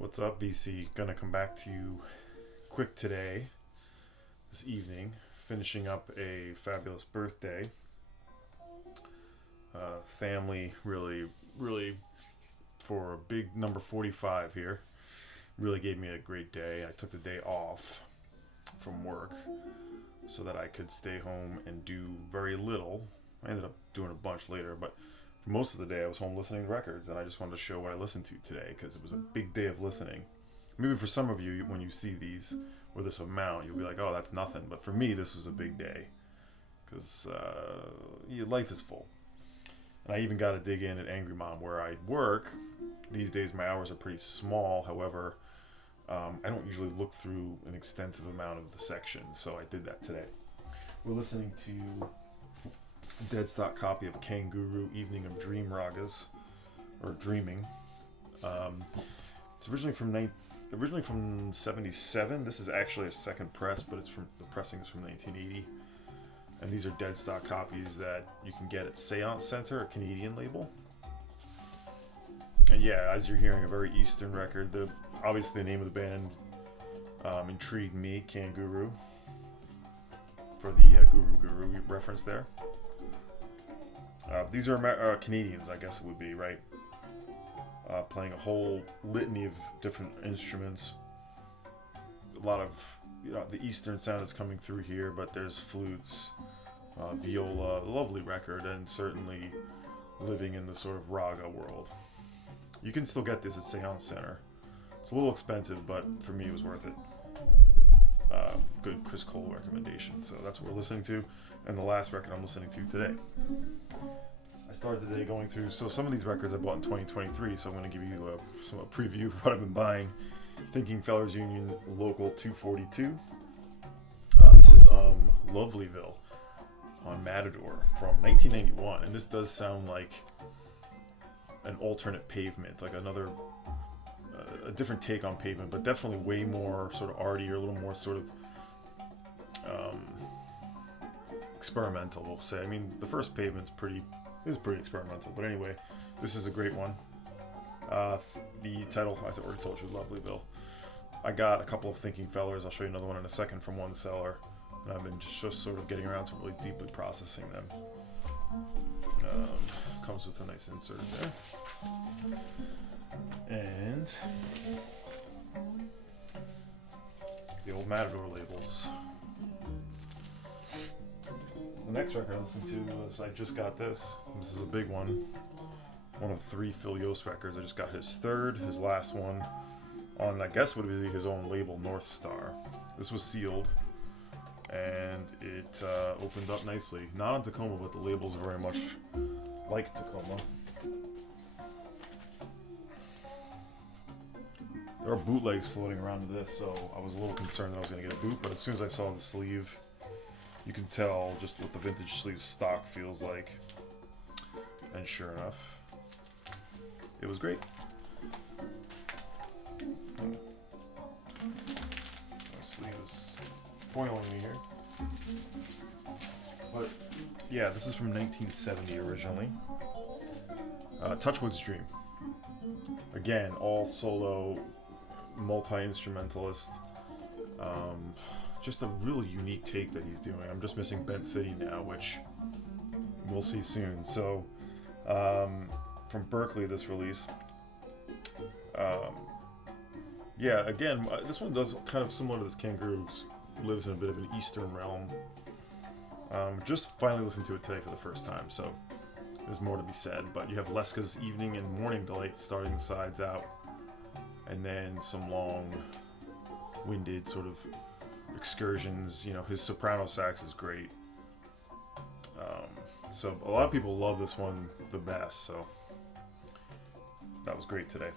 What's up, VC? Gonna come back to you quick today, this evening, finishing up a fabulous birthday. Family really, for a big number 45 here, really gave me a great day. I took the day off from work so that I could stay home and do very little. I ended up doing a bunch later, but for most of the day I was home listening to records, and I just wanted to show what I listened to today because it was a big day of listening. Maybe for some of you, when you see these or this amount, you'll be like, oh, that's nothing. But for me, this was a big day because life is full. And I even got to dig in at Angry Mom where I work. These days my hours are pretty small. However, I don't usually look through an extensive amount of the sections, so I did that today. We're listening to a dead stock copy of Kangaroo Evening of Dream Ragas, or Dreaming. It's originally from '77. This is actually a second press, but the pressing is from 1980. And these are dead stock copies that you can get at Seance Center, a Canadian label. And yeah, as you're hearing, a very Eastern record. Obviously, the name of the band intrigued me, Kangaroo, for the Guru reference there. These are Canadians, I guess it would be, right? Playing a whole litany of different instruments. A lot of the Eastern sound is coming through here, but there's flutes, viola, lovely record, and certainly living in the sort of raga world. You can still get this at Seance Center. It's a little expensive, but for me it was worth it. Good Chris Cole recommendation. So that's what we're listening to, and the last record I'm listening to today. I started the day going through, so some of these records I bought in 2023, so I'm going to give you a preview of what I've been buying. Thinking Fellers Union Local 242. This is Lovelyville on Matador from 1991, and this does sound like an alternate Pavement, like a different take on Pavement, but definitely way more sort of arty, or a little more sort of experimental, we'll say. I mean, the first Pavement's pretty experimental, but anyway, this is a great one. The title, I already told you, Lovelyville. I got a couple of Thinking Fellers. I'll show you another one in a second from one seller, and I've been just sort of getting around to really deeply processing them. Comes with a nice insert there. And the old Matador labels. The next record I listened to was, I just got this. This is a big one. One of 3 Phil Yost records. I just got his third, his last one, on I guess would be his own label, North Star. This was sealed, and it opened up nicely. Not on Tacoma, but the label's very much like Tacoma. There are bootlegs floating around to this, so I was a little concerned that I was going to get a boot, but as soon as I saw the sleeve, you can tell just what the vintage sleeve stock feels like. And sure enough, it was great. My sleeve is foiling me here. But yeah, this is from 1970 originally. Touchwood's Dream. Again, all solo, multi-instrumentalist. Just a really unique take that he's doing. I'm just missing Bent City now, which we'll see soon. So, from Berkeley, this release. Yeah, again, this one does kind of similar to this Kangaroo, lives in a bit of an Eastern realm. Just finally listened to it today for the first time, so there's more to be said. But you have Leska's Evening and Morning Delight starting the sides out, and then some long-winded sort of excursions. His soprano sax is great. So a lot of people love this one the best, so that was great today.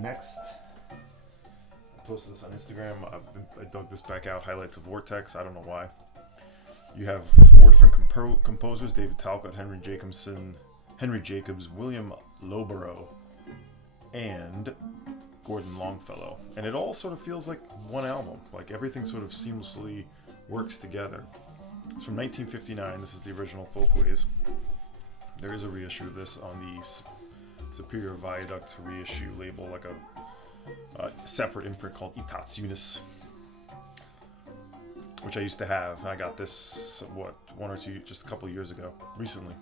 Next, I posted this on Instagram. I dug this back out, highlights of Vortex. I don't know why. You have 4 different composers: David Talcott, Henry Jacobs, William Lowborough, and Gordon Longfellow. And it all sort of feels like one album. Like everything sort of seamlessly works together. It's from 1959. This is the original Folkways. There is a reissue of this on the Superior Viaduct reissue label, like a separate imprint called Itatsunis, which I used to have. I got this, one or two, just a couple years ago, recently.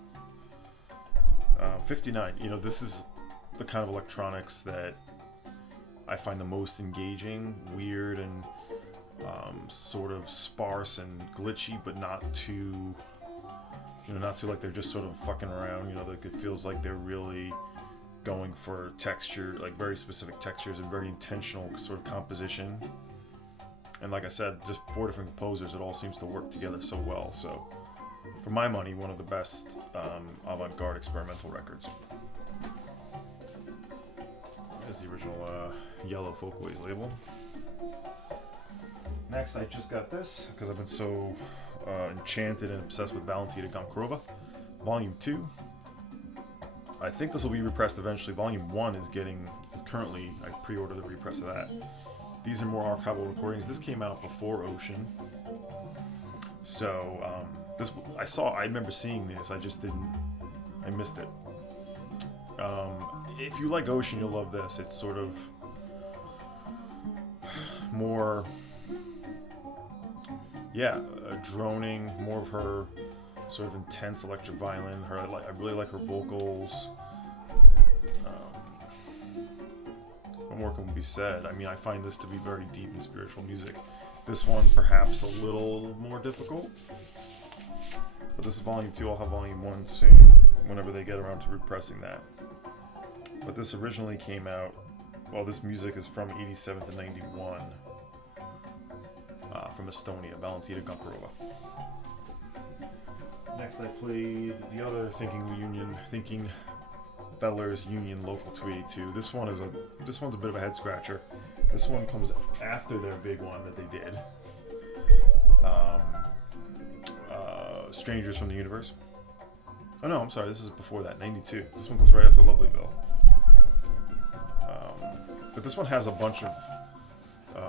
59, this is the kind of electronics that I find the most engaging, weird, and sort of sparse and glitchy, but not too, not too like they're just sort of fucking around. Like it feels like they're really going for texture, like very specific textures and very intentional sort of composition. And like I said, just 4 different composers, it all seems to work together so well. So, for my money, one of the best avant-garde experimental records. There's the original yellow Folkways label. Next, I just got this because I've been so enchanted and obsessed with Valentina Gonkurova. Volume 2. I think this will be repressed eventually. Volume 1 is currently, I pre-ordered the repress of that. These are more archival recordings. This came out before Ocean. So, I remember seeing this, I missed it. If you like Ocean, you'll love this. It's sort of more, droning, more of her sort of intense electric violin. I really like her vocals. What more can be said? I find this to be very deep and spiritual music. This one perhaps a little more difficult. But this is volume 2. I'll have volume 1 soon, whenever they get around to repressing that. But this originally came out, this music is from 87 to 91. From Estonia, Valentina Gonkurova. Next I played the other Thinking Fellers Union local to 82. This one's a bit of a head scratcher. This one comes after their big one that they did. Strangers from the Universe. Oh no, I'm sorry, this is before that, 92. This one comes right after Lovelyville. But this one has a bunch of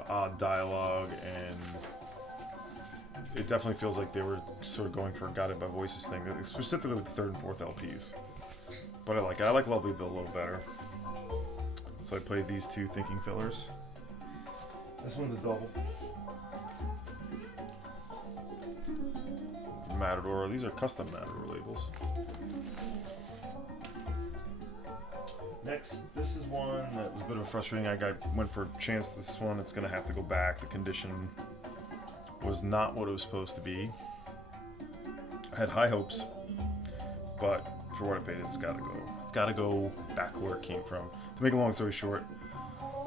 odd dialogue, and it definitely feels like they were sort of going for a Guided by Voices thing, specifically with the 3rd and 4th LPs. But I like it. I like Lovelyville a little better. So I played these 2 Thinking Fillers. This one's a double. Matador. These are custom Matador labels. Next, this is one that was a bit of a frustrating. Went for a chance this one. It's going to have to go back. The condition was not what it was supposed to be. I had high hopes, but for what I paid, it's got to go. It's got to go back where it came from. To make a long story short,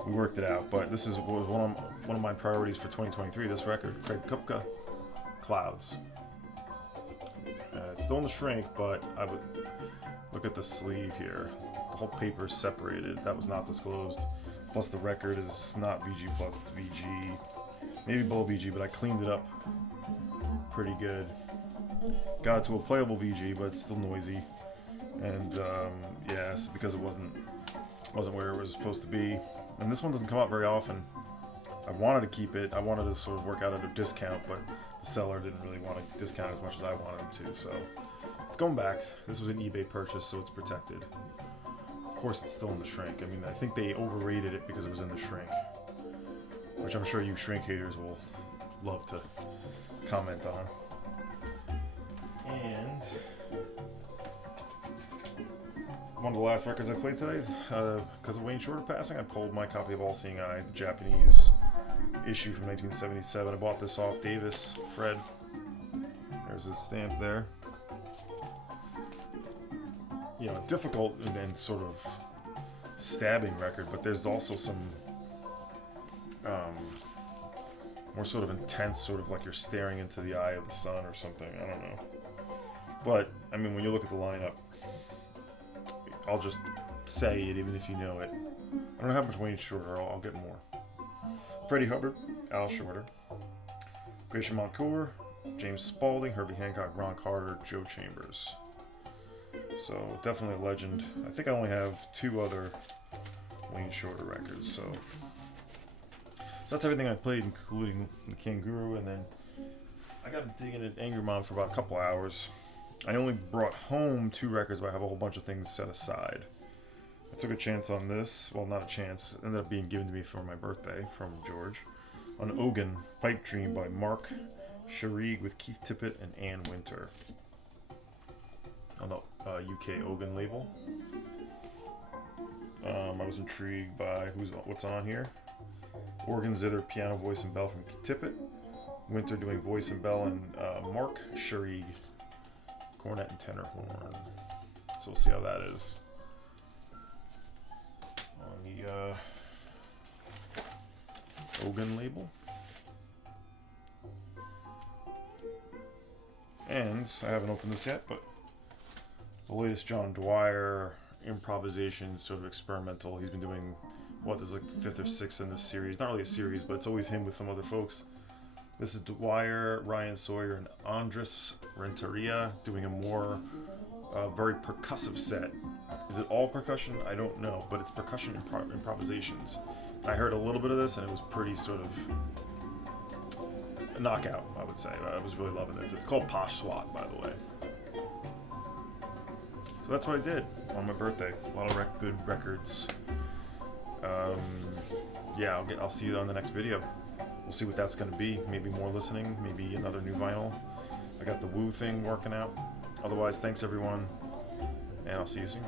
we worked it out. But this was one of my priorities for 2023. This record, Craig Kupka, Clouds. It's still in the shrink, but I would look at the sleeve here. The whole paper is separated. That was not disclosed. Plus, the record is not VG plus, it's VG. Maybe below VG, but I cleaned it up pretty good. Got it to a playable VG, but it's still noisy. And yes, because it wasn't where it was supposed to be. And this one doesn't come out very often. I wanted to keep it. I wanted to sort of work out at a discount, but the seller didn't really want to discount as much as I wanted him to. So it's going back. This was an eBay purchase, so it's protected. Of course, it's still in the shrink. I think they overrated it because it was in the shrink, which I'm sure you shrink haters will love to comment on. And one of the last records I played today, because of Wayne Shorter passing, I pulled my copy of All Seeing Eye, the Japanese issue from 1977. I bought this off Davis Fred. There's his stamp there. Difficult and sort of stabbing record, but there's also some more sort of intense, sort of like you're staring into the eye of the sun or something. I don't know. But, when you look at the lineup, I'll just say it even if you know it. I don't know how much Wayne Shorter, I'll get more. Freddie Hubbard, Al Shorter, Gracia Moncour, James Spaulding, Herbie Hancock, Ron Carter, Joe Chambers. So definitely a legend. I think I only have 2 other Wayne Shorter records. So that's everything I played, including the Kangaroo, and then I got to dig into Angry Mom for about a couple hours. I only brought home 2 records, but I have a whole bunch of things set aside. I took a chance on this. Well, not a chance. It ended up being given to me for my birthday from George. On Ogun, Pipe Dream by Mark Sharig with Keith Tippett and Ann Winter. On the UK Ogun label. I was intrigued by what's on here. Organ, zither, piano, voice, and bell from Tippett. Winter doing voice and bell, and Mark Sharig, cornet and tenor horn. So we'll see how that is. On the Ogun label. And I haven't opened this yet, but the latest John Dwyer improvisation, sort of experimental. He's been doing, what, there's like the 5th or 6th in this series. Not really a series, but it's always him with some other folks. This is Dwyer, Ryan Sawyer, and Andres Renteria doing a more very percussive set. Is it all percussion? I don't know, but it's percussion improvisations. I heard a little bit of this, and it was pretty sort of a knockout, I would say. I was really loving it. It's called Posh SWAT, by the way. So that's what I did on my birthday. A lot of good records. Yeah, I'll see you on the next video. We'll see what that's going to be. Maybe more listening. Maybe another new vinyl. I got the Woo thing working out. Otherwise, thanks everyone, and I'll see you soon.